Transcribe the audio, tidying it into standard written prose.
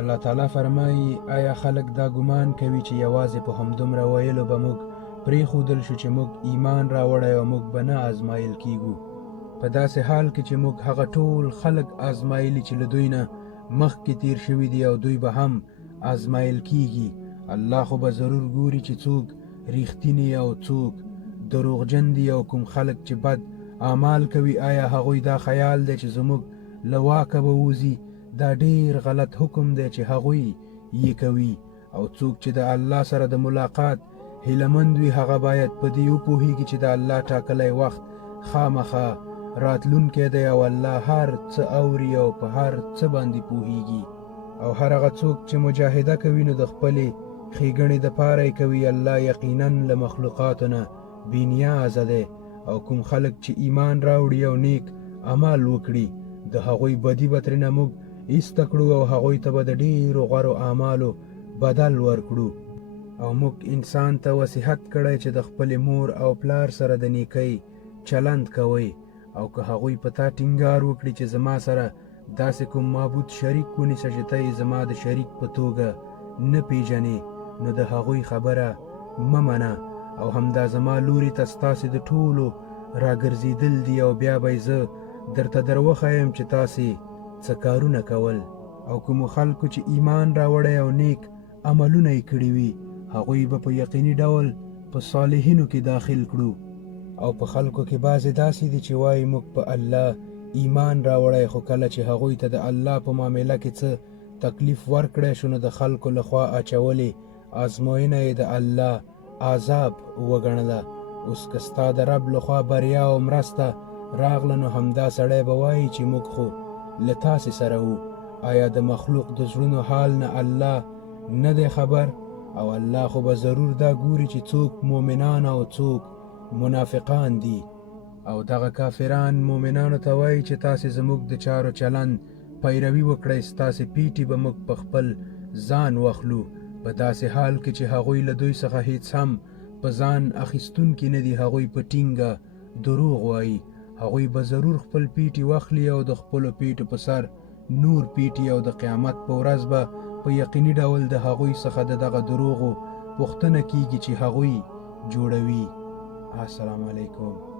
الله تعالی فرمایي آیا خلک دا ګمان کوي چې یوازې په همدومره ویلو به موږ پرېښودل شو چې موږ ایمان راوړی او موږ به نه ازمایل کیږو، په داسې حال کې چې موږ هغه ټول خلک ازمایلي چې له دوی نه مخکې تیر شوي دي او دوی به هم ازمایل کیږي. الله خو به ضرور ګوري چې څوک ریښتینی او څوک دروغجن دي او کوم خلک چې بد اعمال کوي آیا هغوی دا خیال دی چې زموږ له واکه به ووځي؟ دا ډیر غلط حکم دی چې هغوی یې کوي. او څوک چې د الله سره د ملاقات هیلهمند وي هغه باید په دې وپوهیږي چې د الله ټاکلی وخت خامخا راتلونکی دی او الله هر څه اوري او په هر څه باندې پوهیږي. او هر هغه څوک چې مجاهده کوي نو د خپلې ښېګڼې دپاره یې کوي. الله یقینا له مخلوقاتو نه بېنیازه دی. او کوم خلک چې ایمان راوړي او نیک عمل وکړي د هغوی بدي به ترېنه موږ ایسته کړو او هغوی ته به د ډېرو غوره اعمالو بدل ورکړو. او موږ انسان ته وصیحت کړی چې د خپلې مور او پلار سره د نیکۍ چلند کوئ، او که هغوی په تا ټینګار وکړي چې زما سره داسې کوم معبود شریک ونیسه چې ته یې زما د شریک په توګه نه پیژنې، نو د هغوی خبره مه منه. او همدا زما لوري ته ستاسې د ټولو راګرځېدل دي او بیا به زه درته دروښیم چې تاسې څه کارونه کول. او کومو خلکو چې ایمان راوړی او نیک عملونه یې کړي وي هغوی به په یقیني ډول په صالحینو کې داخل کړو. او په خلکو کې بعضې داسې دي چې وایي موږ په الله ایمان راوړی، خو کله چې هغوی ته د الله په معامله کې څه تکلیف ورکړی شو نو د خلکو لخوا اچولې ازموینه یې د الله عذاب وګڼله. اوس که ستا د رب لخوا بریا او مرسته راغله نو همدا سړی به وایي چې موږ خو له تاسې سره وو. آیا د مخلوق د زړونو حال نه الله نه دی خبر؟ او الله خو به ضرور دا ګوري چې څوک مؤمنان او څوک منافقان دي. او دغه کافران مؤمنانو ته وایي چې تاسې زموږ د چارو چلند پیروي وکړئ، ستاسې پیټې به موږ په خپل ځان واخلو، په داسې حال کې چې هغوی له دوی څخه هیڅ هم په ځان اخیستونکي نه دي. هغوی په ټینګه دروغ وایي. هغوی به ضرور خپل پیټې واخلي او د خپلو پیټو په سر نور پیټي، او د قیامت په ورځ به په یقیني ډول د هغوی څخه د دغه دروغو پوښتنه کیږي چې هغوی جوړوي. السلام علیکم.